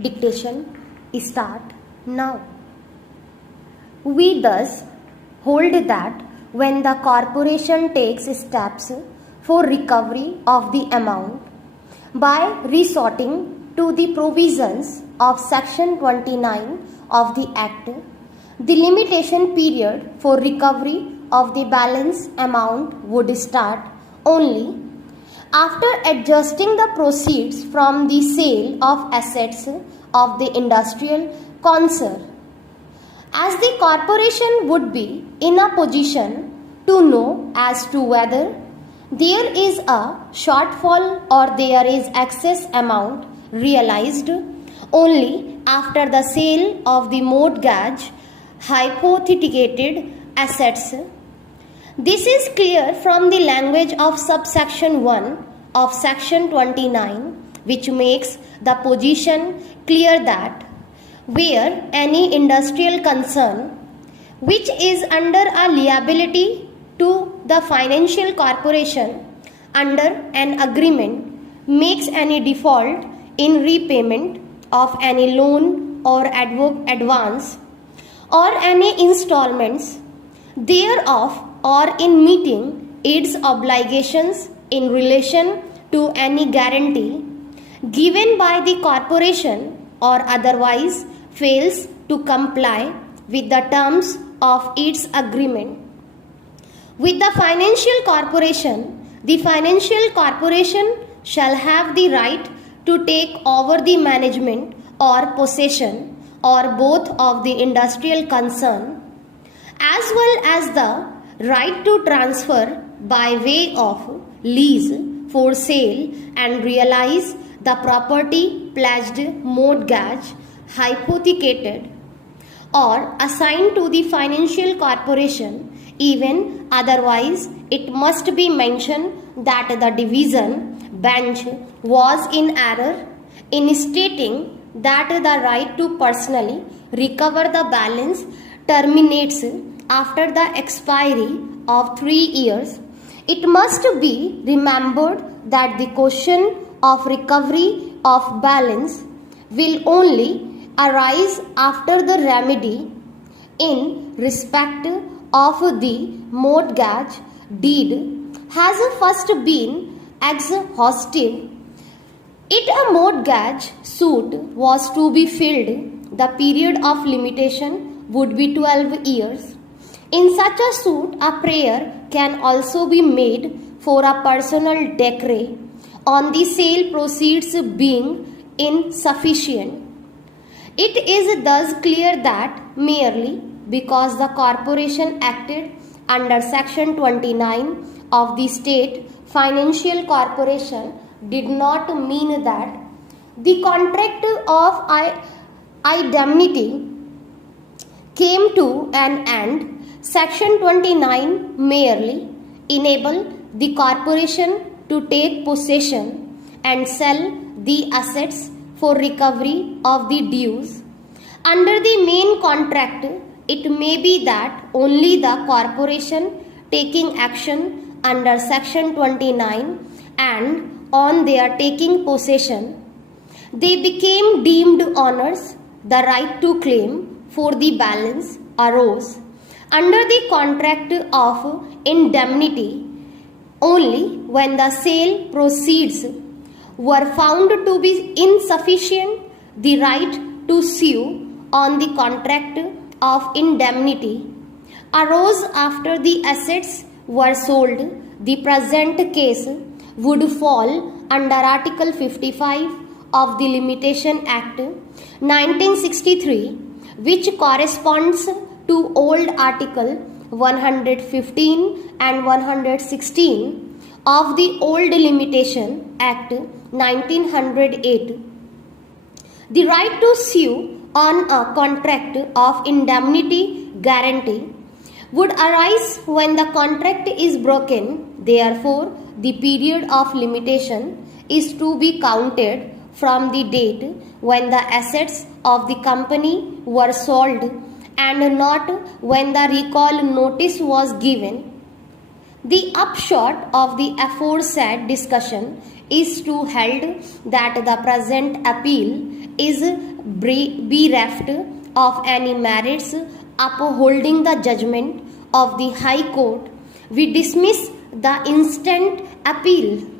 Dictation start now. We thus hold that when the corporation takes steps for recovery of the amount by resorting to the provisions of Section 29 of the Act, the limitation period for recovery of the balance amount would start only after adjusting the proceeds from the sale of assets of the industrial concern, as the corporation would be in a position to know as to whether there is a shortfall or there is excess amount realized only after the sale of the mortgage hypothecated assets. This is clear from the language of subsection 1 of section 29, which makes the position clear that where any industrial concern which is under a liability to the financial corporation under an agreement makes any default in repayment of any loan or advance or any installments thereof, or in meeting its obligations in relation to any guarantee given by the corporation or otherwise fails to comply with the terms of its agreement with the financial corporation, the financial corporation shall have the right to take over the management or possession or both of the industrial concern, as well as the right to transfer by way of lease for sale and realize the property pledged, mortgage, hypothecated, or assigned to the financial corporation. Even otherwise, it must be mentioned that the division bench was in error in stating that the right to personally recover the balance terminates after the expiry of 3 years. It must be remembered that the question of recovery of balance will only arise after the remedy in respect of the mortgage deed has first been exhausted. If a mortgage suit was to be filled, the period of limitation would be 12 years. In such a suit, a prayer can also be made for a personal decree on the sale proceeds being insufficient. It is thus clear that merely because the corporation acted under Section 29 of the State Financial Corporation did not mean that the contract of indemnity came to an end. Section 29 merely enabled the corporation to take possession and sell the assets for recovery of the dues. Under the main contract, it may be that only the corporation taking action under Section 29 and on their taking possession, they became deemed owners. The right to claim for the balance arose under the contract of indemnity only when the sale proceeds were found to be insufficient. The right to sue on the contract of indemnity arose after the assets were sold. The present case would fall under Article 55 of the Limitation Act 1963, which corresponds to old Article 115 and 116 of the Old Limitation Act 1908. The right to sue on a contract of indemnity guarantee would arise when the contract is broken. Therefore, the period of limitation is to be counted from the date when the assets of the company were sold and not when the recall notice was given. The upshot of the aforesaid discussion is to held that the present appeal is bereft of any merits upholding the judgment of the High Court, we dismiss the instant appeal.